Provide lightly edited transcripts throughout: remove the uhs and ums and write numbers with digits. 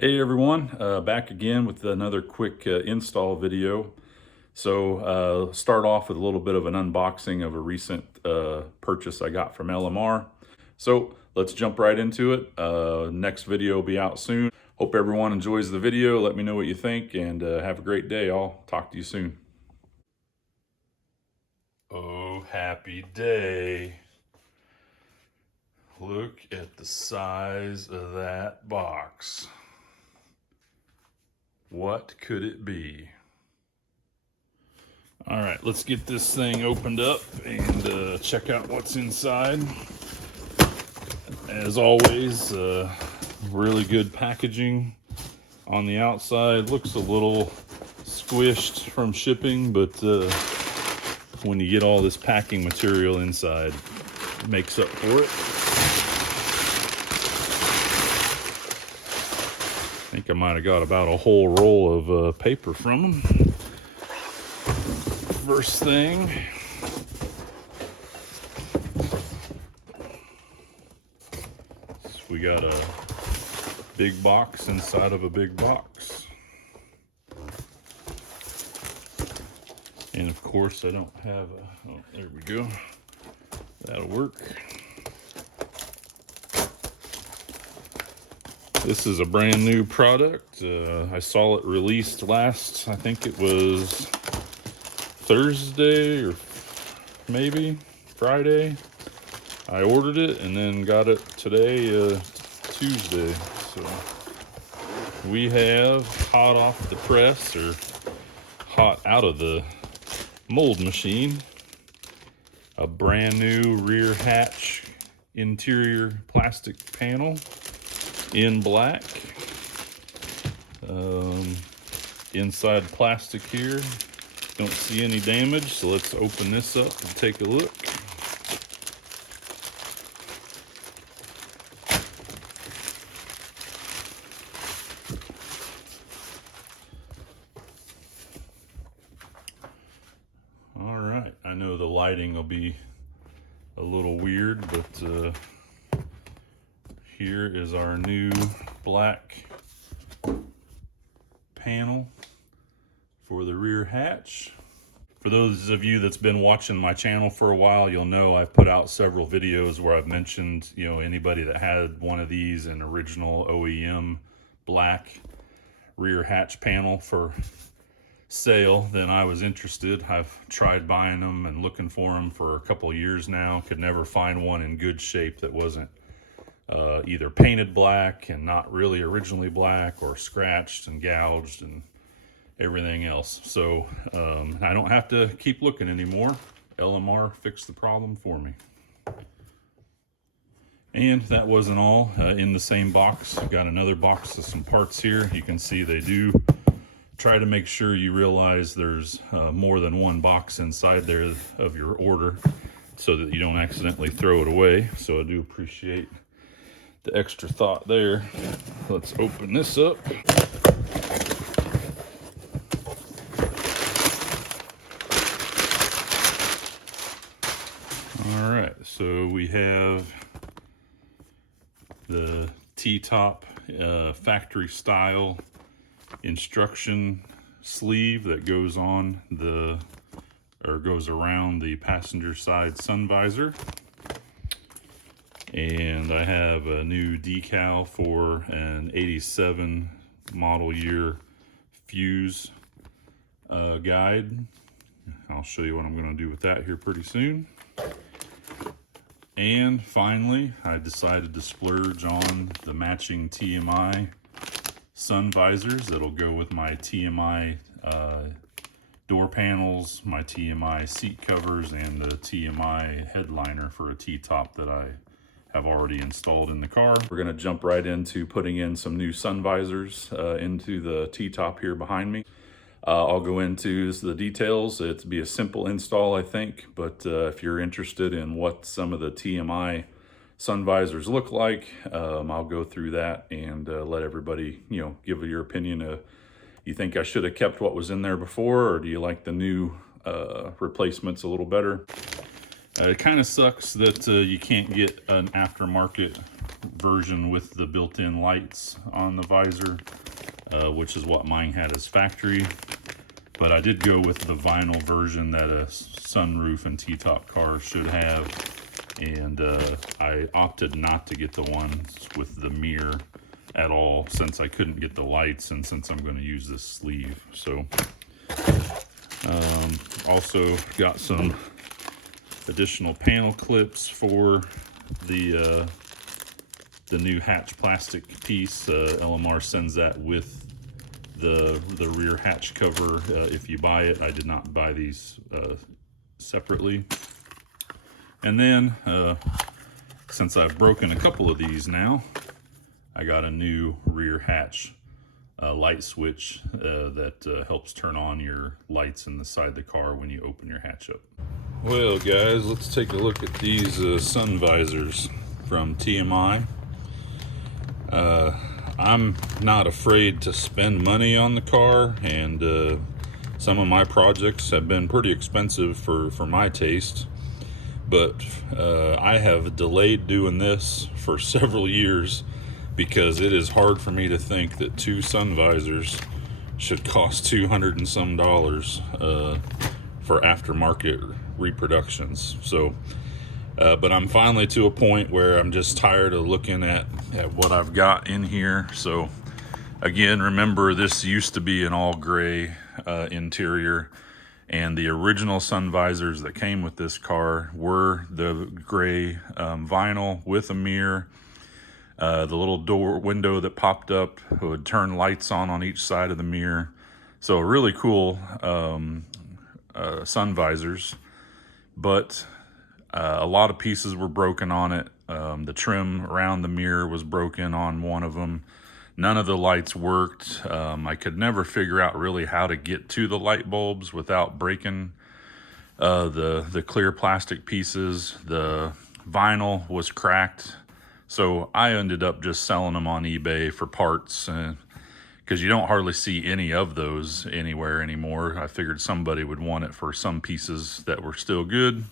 Hey everyone, back again with another quick install video. So start off with a little bit of an unboxing of a recent purchase I got from LMR. So let's jump right into it. Next video will be out soon. Hope everyone enjoys the video. Let me know what you think and have a great day. I'll talk to you soon. Oh, happy day. Look at the size of that box. What could it be? All right, let's get this thing opened up and check out what's inside. As always, really good packaging on the outside. Looks a little squished from shipping, but when you get all this packing material inside, it makes up for it. I think I might have got about a whole roll of paper from them. First thing, so we got a big box inside of a big box. And of course I don't have a, oh, there we go. That'll work. This is a brand new product. I saw it released last, I think it was Thursday or maybe Friday. I ordered it and then got it today, Tuesday. So we have hot off the press, or hot out of the mold machine, a brand new rear hatch interior plastic panel in black. Inside plastic here. Don't see any damage, so let's open this up and take a look. All right, I know the lighting will be a little weird, but here is our new black panel for the rear hatch. For those of you that's been watching my channel for a while, you'll know I've put out several videos where I've mentioned, anybody that had one of these, an original OEM black rear hatch panel for sale, then I was interested. I've tried buying them and looking for them for a couple years now. Could never find one in good shape that wasn't either painted black and not really originally black, or scratched and gouged and everything else. So I don't have to keep looking anymore. LMR fixed the problem for me. And that wasn't all. In the same box, got another box of some parts here. You can see they do try to make sure you realize there's more than one box inside there of your order, so that you don't accidentally throw it away. So I do appreciate the extra thought there. Let's open this up. All right, so we have the T-top factory style instruction sleeve that goes on goes around the passenger side sun visor. And I have a new decal for an 87 model year fuse guide. I'll show you what I'm going to do with that here pretty soon. And finally, I decided to splurge on the matching TMI sun visors that'll go with my TMI door panels, my TMI seat covers, and the TMI headliner for a T-top that I have already installed in the car. We're going to jump right into putting in some new sun visors into the T-top here behind me. I'll go into the details. It'll be a simple install, I think, but if you're interested in what some of the TMI sun visors look like, I'll go through that and let everybody, give your opinion. You think I should have kept what was in there before, or do you like the new replacements a little better? It kind of sucks that you can't get an aftermarket version with the built-in lights on the visor, which is what mine had as factory. But I did go with the vinyl version that a sunroof and T-top car should have, and I opted not to get the ones with the mirror at all, since I couldn't get the lights and since I'm going to use this sleeve. So also got some additional panel clips for the new hatch plastic piece. LMR sends that with the rear hatch cover if you buy it. I did not buy these separately. And then since I've broken a couple of these now, I got a new rear hatch light switch that helps turn on your lights in the side of the car when you open your hatch up. Well guys, let's take a look at these sun visors from TMI. I'm not afraid to spend money on the car, and some of my projects have been pretty expensive for my taste, but I have delayed doing this for several years because it is hard for me to think that two sun visors should cost $200 and some for aftermarket reproductions. So but I'm finally to a point where I'm just tired of looking at what I've got in here. So again, remember, this used to be an all gray interior, and the original sun visors that came with this car were the gray vinyl with a mirror. The little door window that popped up would turn lights on each side of the mirror. So really cool sun visors, but a lot of pieces were broken on it. The trim around the mirror was broken on one of them. None of the lights worked. I could never figure out really how to get to the light bulbs without breaking the clear plastic pieces. The vinyl was cracked, so I ended up just selling them on eBay for parts, because you don't hardly see any of those anywhere anymore. I figured somebody would want it for some pieces that were still good,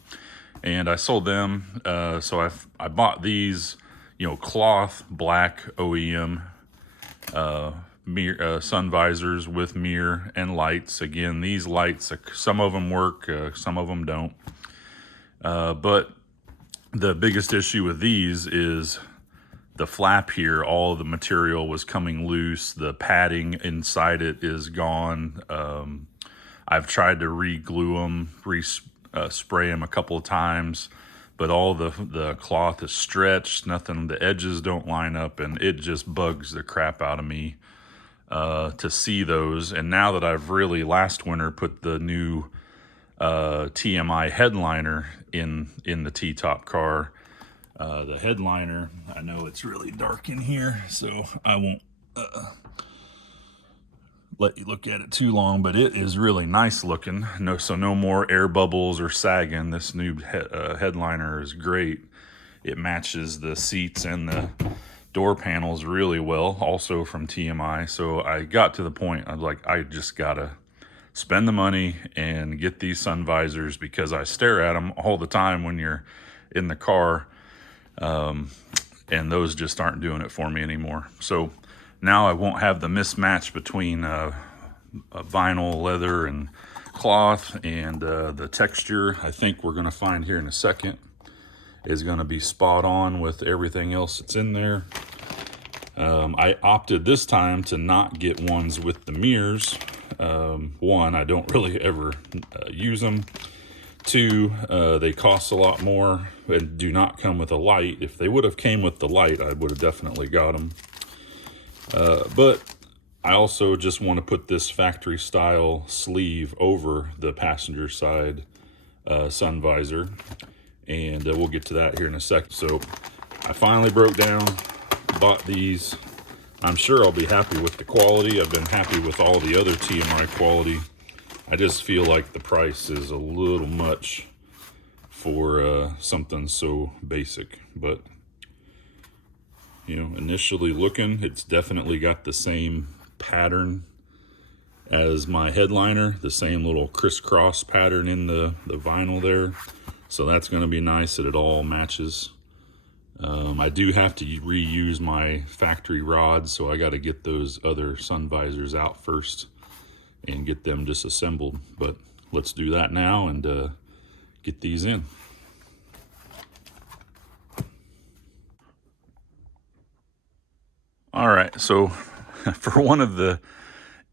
and I sold them. So I bought these, cloth black OEM sun visors with mirror and lights. Again, these lights, some of them work, some of them don't. But the biggest issue with these is the flap here. All of the material was coming loose. The padding inside it is gone. I've tried to re-glue them, spray them a couple of times, but all the cloth is stretched. Nothing, the edges don't line up, and it just bugs the crap out of me to see those. And now that I've really last winter put the new TMI headliner in the T-top car, the headliner, I know it's really dark in here, so I won't let you look at it too long, but it is really nice looking. No more air bubbles or sagging. This new headliner is great. It matches the seats and the door panels really well, also from TMI. So I got to the point, I was like, I just gotta spend the money and get these sun visors, because I stare at them all the time when you're in the car, and those just aren't doing it for me anymore. So now I won't have the mismatch between vinyl, leather, and cloth, and the texture, I think we're gonna find here in a second, is gonna be spot on with everything else that's in there. I opted this time to not get ones with the mirrors. One, I don't really ever use them. Two, they cost a lot more and do not come with a light. If they would have came with the light, I would have definitely got them. But I also just want to put this factory style sleeve over the passenger side sun visor, and we'll get to that here in a second. So I finally broke down, bought these. I'm sure I'll be happy with the quality. I've been happy with all the other TMI quality. I just feel like the price is a little much for something so basic. But, initially looking, it's definitely got the same pattern as my headliner, the same little crisscross pattern in the vinyl there. So that's going to be nice that it all matches. I do have to reuse my factory rods, so I got to get those other sun visors out first and get them disassembled. But let's do that now and get these in. All right, so for one of the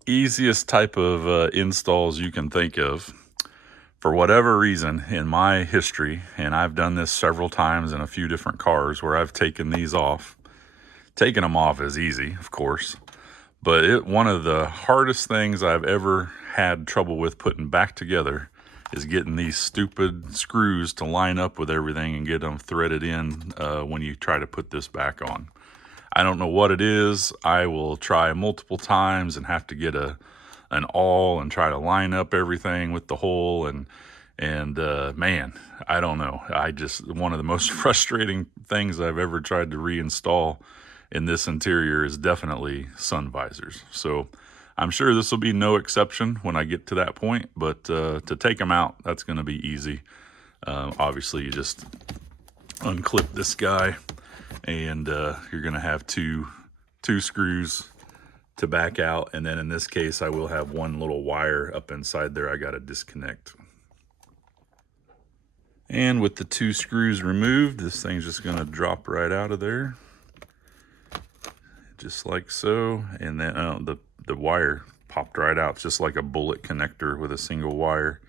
easiest type of installs you can think of, for whatever reason in my history, and I've done this several times in a few different cars where I've taken these off. Taking them off is easy, of course, but one of the hardest things I've ever had trouble with putting back together is getting these stupid screws to line up with everything and get them threaded in when you try to put this back on. I don't know what it is. I will try multiple times and have to get an awl and try to line up everything with the hole, and man, I don't know. One of the most frustrating things I've ever tried to reinstall in this interior is definitely sun visors. So I'm sure this will be no exception when I get to that point, but to take them out, that's going to be easy. Obviously, you just unclip this guy, and you're going to have two screws to back out, and then in this case I will have one little wire up inside there I got to disconnect. And with the 2 screws removed, this thing's just going to drop right out of there, just like so. And then the wire popped right out. It's just like a bullet connector with a single wire,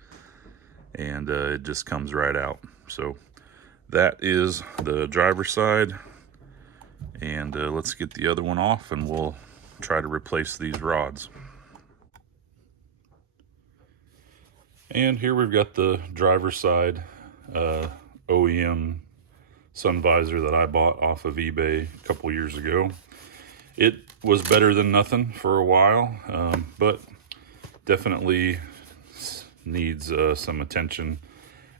and it just comes right out. So that is the driver's side, and let's get the other one off and we'll try to replace these rods. And here we've got the driver's side OEM sun visor that I bought off of eBay a couple years ago. It was better than nothing for a while, but definitely needs some attention,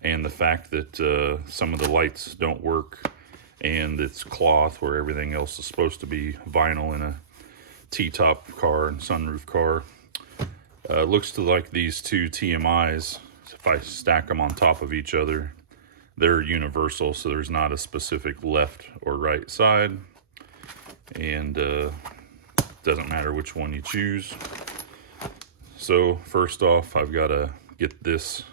and the fact that some of the lights don't work, and it's cloth where everything else is supposed to be vinyl in a T-top car and sunroof car. Looks to like these 2 TMIs, if I stack them on top of each other, they're universal, so there's not a specific left or right side, and doesn't matter which one you choose. So first off, I've got to get this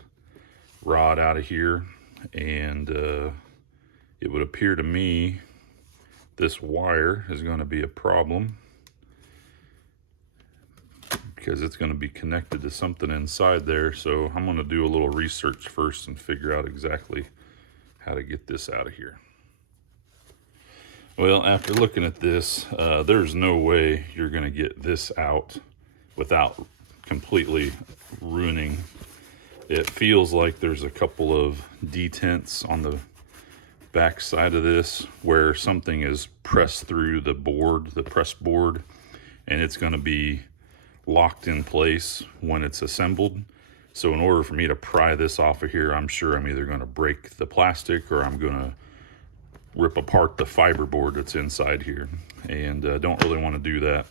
rod out of here, and it would appear to me this wire is going to be a problem, because it's going to be connected to something inside there. So I'm going to do a little research first and figure out exactly how to get this out of here. Well, after looking at this, there's no way you're going to get this out without completely ruining. It feels like there's a couple of detents on the back side of this where something is pressed through the board, the press board, and it's going to be locked in place when it's assembled. So in order for me to pry this off of here, I'm sure I'm either going to break the plastic or I'm going to rip apart the fiberboard that's inside here, and don't really want to do that.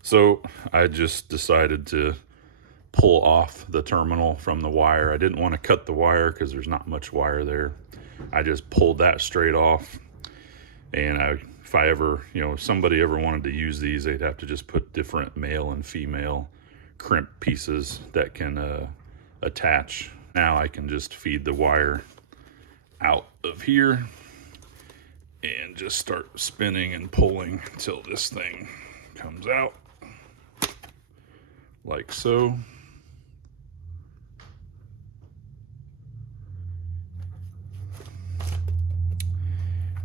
So I just decided to pull off the terminal from the wire. I didn't want to cut the wire because there's not much wire there. I just pulled that straight off, and if somebody ever wanted to use these, they'd have to just put different male and female crimp pieces that can attach. Now I can just feed the wire out of here and just start spinning and pulling until this thing comes out like so.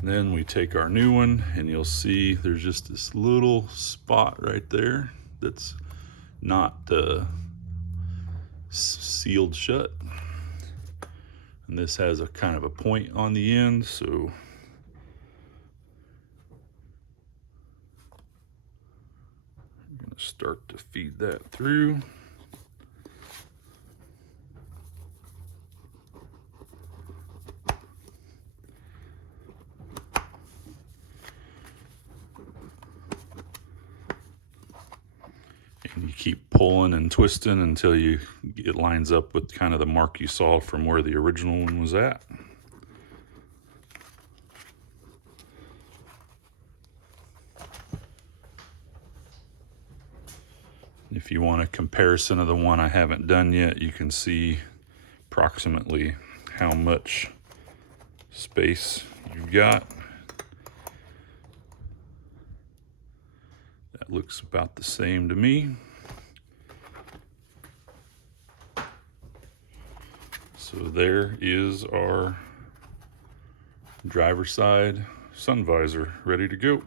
Then we take our new one, and you'll see there's just this little spot right there that's not sealed shut. And this has a kind of a point on the end, so I'm going to start to feed that through. You keep pulling and twisting until it lines up with kind of the mark you saw from where the original one was at. If you want a comparison of the one I haven't done yet, you can see approximately how much space you've got. That looks about the same to me. So there is our driver's side sun visor ready to go.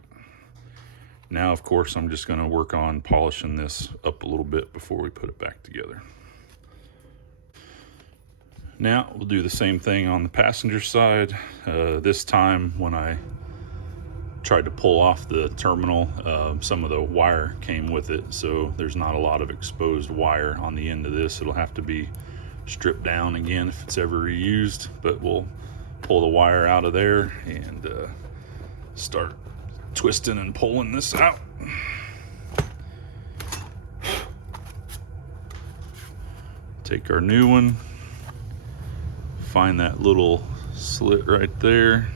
Now, of course, I'm just going to work on polishing this up a little bit before we put it back together. Now we'll do the same thing on the passenger side. This time when I tried to pull off the terminal, some of the wire came with it, so there's not a lot of exposed wire on the end of this. It'll have to be stripped down again if it's ever reused, but we'll pull the wire out of there and start twisting and pulling this out. Take our new one, find that little slit right there.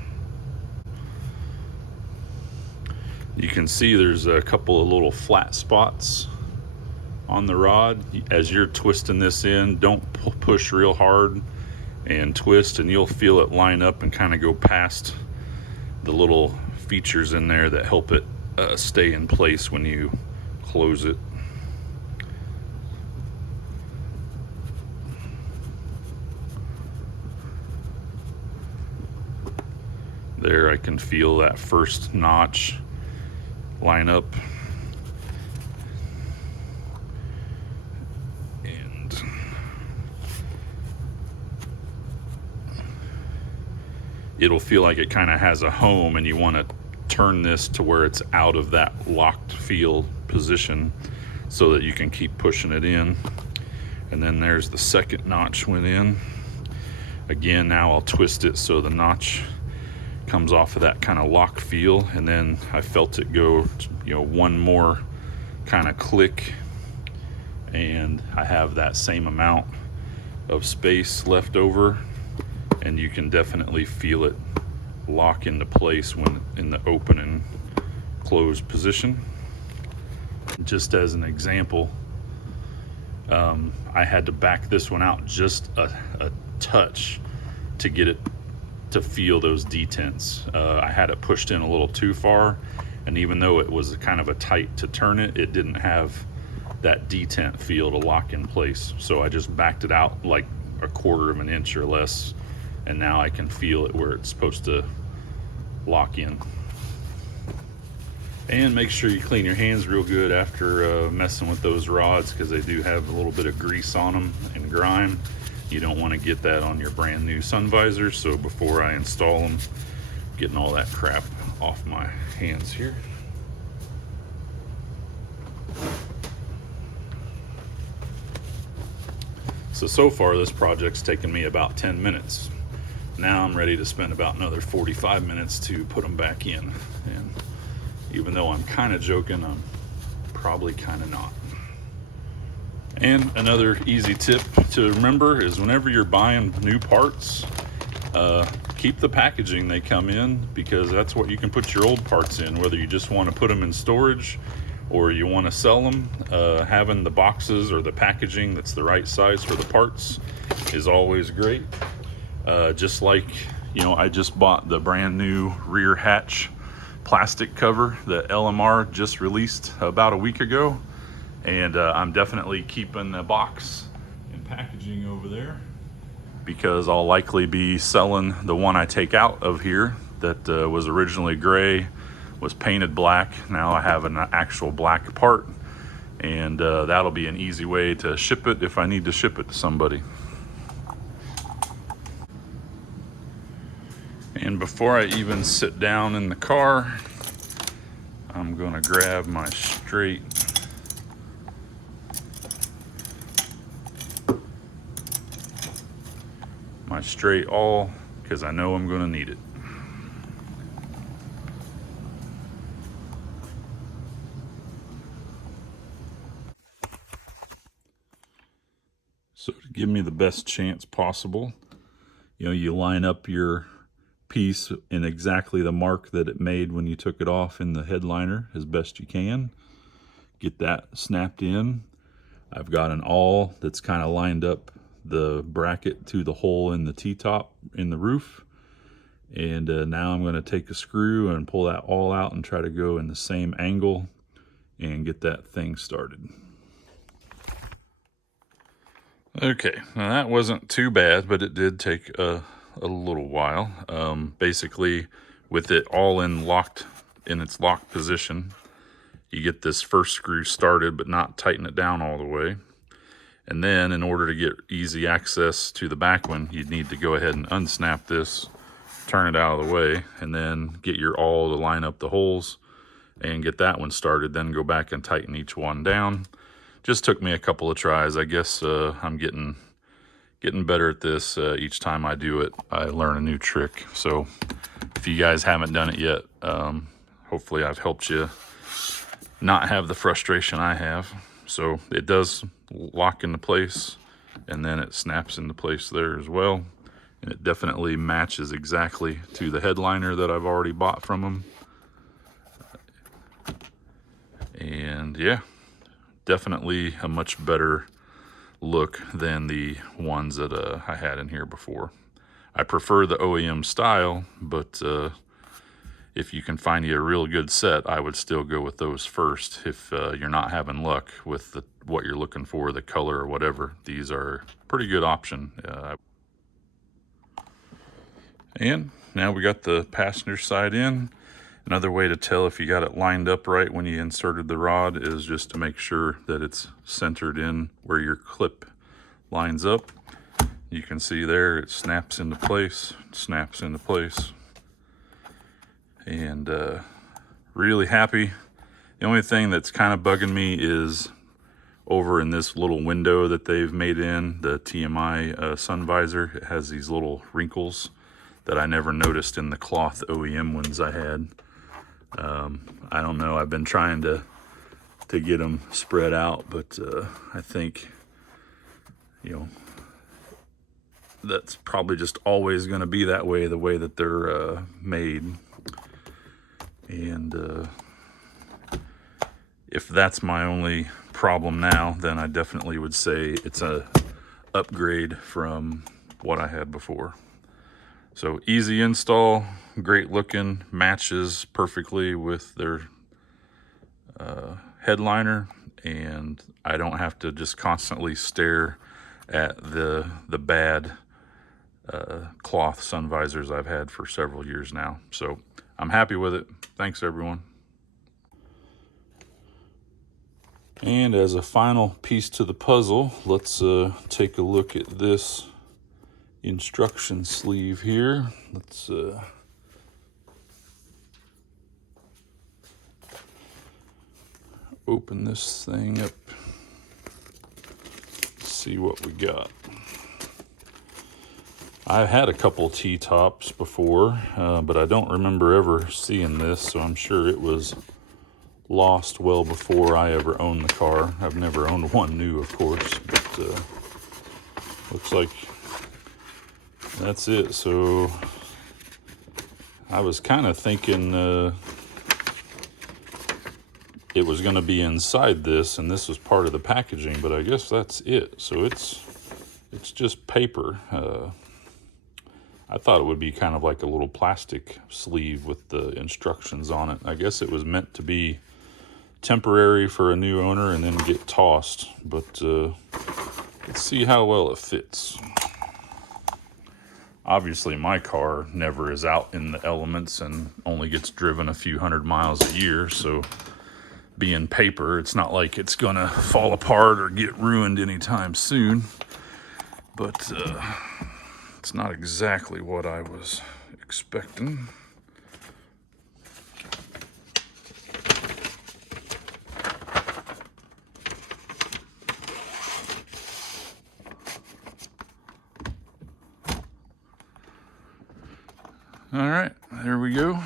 You can see there's a couple of little flat spots on the rod. As you're twisting this in, don't push real hard and twist, and you'll feel it line up and kind of go past the little features in there that help it stay in place when you close it. There, I can feel that first notch line up. And it'll feel like it kind of has a home, and you want to turn this to where it's out of that locked field position so that you can keep pushing it in. And then there's the second notch went in. Again, now I'll twist it so the notch comes off of that kind of lock feel, and then I felt it go, one more kind of click, and I have that same amount of space left over, and you can definitely feel it lock into place when in the open and close position. Just as an example, I had to back this one out just a touch to get it to feel those detents. I had it pushed in a little too far, and even though it was kind of a tight to turn it, it didn't have that detent feel to lock in place. So I just backed it out like a quarter of an inch or less, and now I can feel it where it's supposed to lock in. And make sure you clean your hands real good after messing with those rods, because they do have a little bit of grease on them and grime. You don't want to get that on your brand new sun visors. So before I install them, getting all that crap off my hands here. So far this project's taken me about 10 minutes. Now I'm ready to spend about another 45 minutes to put them back in. And even though I'm kind of joking, I'm probably kind of not. And another easy tip to remember is whenever you're buying new parts, keep the packaging they come in, because that's what you can put your old parts in, whether you just want to put them in storage or you want to sell them. Having the boxes or the packaging that's the right size for the parts is always great. Just like, I just bought the brand new rear hatch plastic cover that LMR just released about a week ago. And I'm definitely keeping the box and packaging over there, because I'll likely be selling the one I take out of here that was originally gray, was painted black. Now I have an actual black part, and that'll be an easy way to ship it if I need to ship it to somebody. And before I even sit down in the car, I'm gonna grab my straight awl, because I know I'm gonna need it. So to give me the best chance possible, you line up your piece in exactly the mark that it made when you took it off in the headliner as best you can. Get that snapped in. I've got an awl that's kind of lined up the bracket to the hole in the T-top in the roof. And now I'm going to take a screw and pull that awl out and try to go in the same angle and get that thing started. Okay, now that wasn't too bad, but it did take a little while. Basically, with it all in its locked position, you get this first screw started but not tighten it down all the way. And then in order to get easy access to the back one, you'd need to go ahead and unsnap this, turn it out of the way, and then get your awl to line up the holes and get that one started, then go back and tighten each one down. Just took me a couple of tries. I guess I'm getting better at this. Each time I do it, I learn a new trick. So if you guys haven't done it yet, hopefully I've helped you not have the frustration I have. So it does lock into place, and then it snaps into place there as well. And it definitely matches exactly to the headliner that I've already bought from them. And yeah, definitely a much better look than the ones that I had in here before. I prefer the OEM style, but if you can find you a real good set, I would still go with those first. If you're not having luck with what you're looking for, the color or whatever, these are a pretty good option. And now we got the passenger side in. Another way to tell if you got it lined up right when you inserted the rod is just to make sure that it's centered in where your clip lines up. You can see there it snaps into place, and really happy. The only thing that's kind of bugging me is over in this little window that they've made in the TMI sun visor. It has these little wrinkles that I never noticed in the cloth OEM ones I had. I don't know, I've been trying to get them spread out, but I think, you know, that's probably just always going to be that way, the way that they're made. And if that's my only problem now, then I definitely would say it's a upgrade from what I had before. So easy install, great looking, matches perfectly with their headliner, and I don't have to just constantly stare at the bad cloth sun visors I've had for several years now. So I'm happy with it. Thanks everyone. And as a final piece to the puzzle, let's take a look at this instruction sleeve here. Let's open this thing up, see what we got. I've had a couple T-tops before, but I don't remember ever seeing this, so I'm sure it was lost well before I ever owned the car. I've never owned one new, of course, but looks like that's it. So I was kind of thinking it was going to be inside this, and this was part of the packaging, but I guess that's it. So it's just paper. I thought it would be kind of like a little plastic sleeve with the instructions on it. I guess it was meant to be temporary for a new owner and then get tossed, but let's see how well it fits. Obviously my car never is out in the elements and only gets driven a few hundred miles a year, so being paper, it's not like it's gonna fall apart or get ruined anytime soon, but it's not exactly what I was expecting. All right, there we go.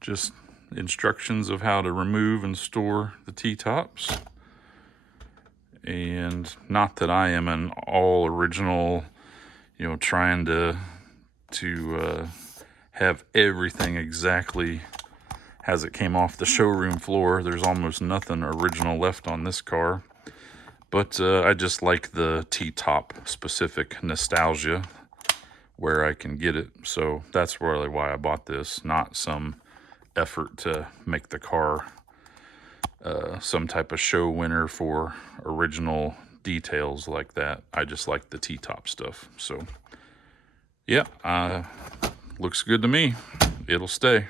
Just instructions of how to remove and store the T-tops. And not that I am an all original, you know, trying to have everything exactly as it came off the showroom floor. There's almost nothing original left on this car. But I just like the T-top specific nostalgia where I can get it. So that's really why I bought this, not some effort to make the car some type of show winner for original details like that. I just like the T-top stuff. So yeah, looks good to me. It'll stay.